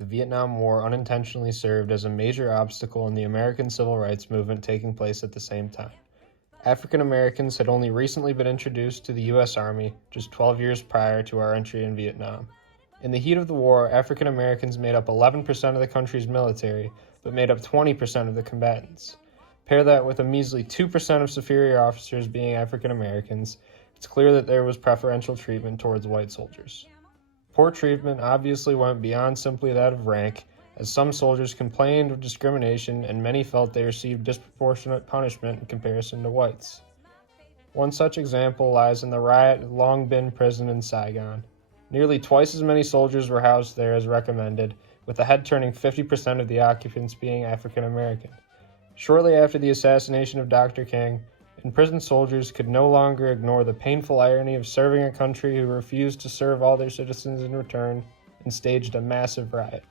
the Vietnam War unintentionally served as a major obstacle in the American civil rights movement taking place at the same time. African Americans had only recently been introduced to the U.S. Army, just 12 years prior to our entry in Vietnam. In the heat of the war, African Americans made up 11% of the country's military, but made up 20% of the combatants. Pair that with a measly 2% of superior officers being African Americans, it's clear that there was preferential treatment towards white soldiers. Poor treatment obviously went beyond simply that of rank, as some soldiers complained of discrimination and many felt they received disproportionate punishment in comparison to whites. One such example lies in the riot at Long Binh prison in Saigon. Nearly twice as many soldiers were housed there as recommended, with a head turning 50% of the occupants being African American. Shortly after the assassination of Dr. King, imprisoned soldiers could no longer ignore the painful irony of serving a country who refused to serve all their citizens in return and staged a massive riot.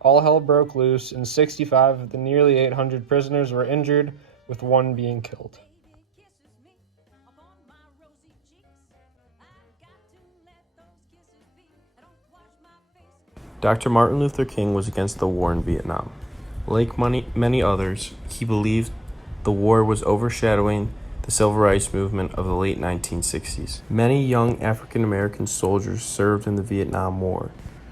All hell broke loose, and 65 of the nearly 800 prisoners were injured, with one being killed. Dr. Martin Luther King was against the war in Vietnam. Like many others, he believed the war was overshadowing the civil rights movement of the late 1960s. Many young African American soldiers served in the Vietnam War.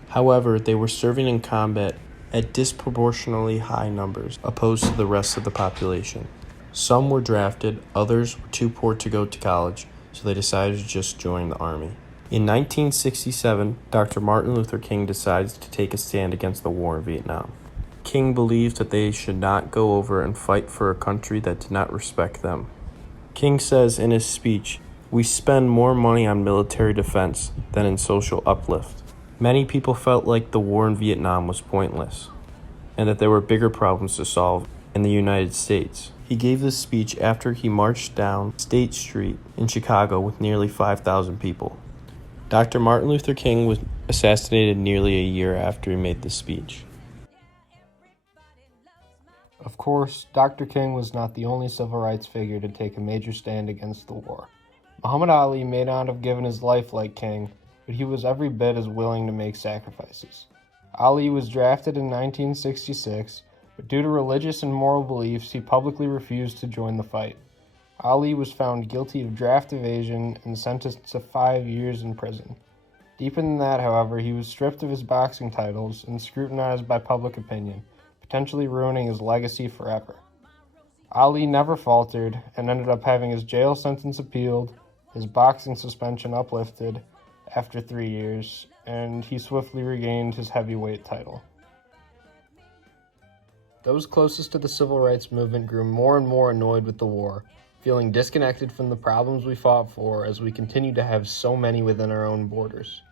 However, they were serving in combat at disproportionately high numbers opposed to the rest of the population. Some were drafted, others were too poor to go to college, so they decided to just join the army. In 1967, Dr. Martin Luther King decided to take a stand against the war in Vietnam. King believed that they should not go over and fight for a country that did not respect them. King says in his speech, "We spend more money on military defense than in social uplift." Many people felt like the war in Vietnam was pointless, and that there were bigger problems to solve in the United States. He gave this speech after he marched down State Street in Chicago with nearly 5,000 people. Dr. Martin Luther King was assassinated nearly a year after he made this speech. Of course, Dr. King was not the only civil rights figure to take a major stand against the war. Muhammad Ali may not have given his life like King, but he was every bit as willing to make sacrifices. Ali was drafted in 1966, but due to religious and moral beliefs, he publicly refused to join the fight. Ali was found guilty of draft evasion and sentenced to 5 years in prison. Deeper than that, however, he was stripped of his boxing titles and scrutinized by public opinion, potentially ruining his legacy forever. Ali never faltered and ended up having his jail sentence appealed, his boxing suspension uplifted after 3 years, and he swiftly regained his heavyweight title. Those closest to the civil rights movement grew more and more annoyed with the war, feeling disconnected from the problems we fought for as we continued to have so many within our own borders.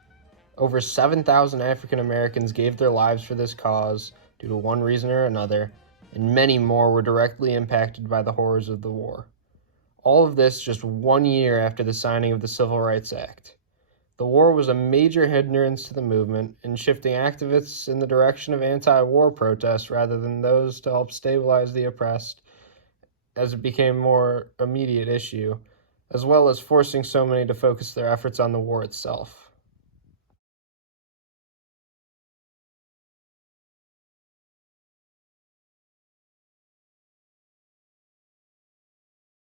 Over 7,000 African Americans gave their lives for this cause due to one reason or another, and many more were directly impacted by the horrors of the war. All of this just 1 year after the signing of the Civil Rights Act. The war was a major hindrance to the movement in shifting activists in the direction of anti-war protests rather than those to help stabilize the oppressed as it became a more immediate issue, as well as forcing so many to focus their efforts on the war itself.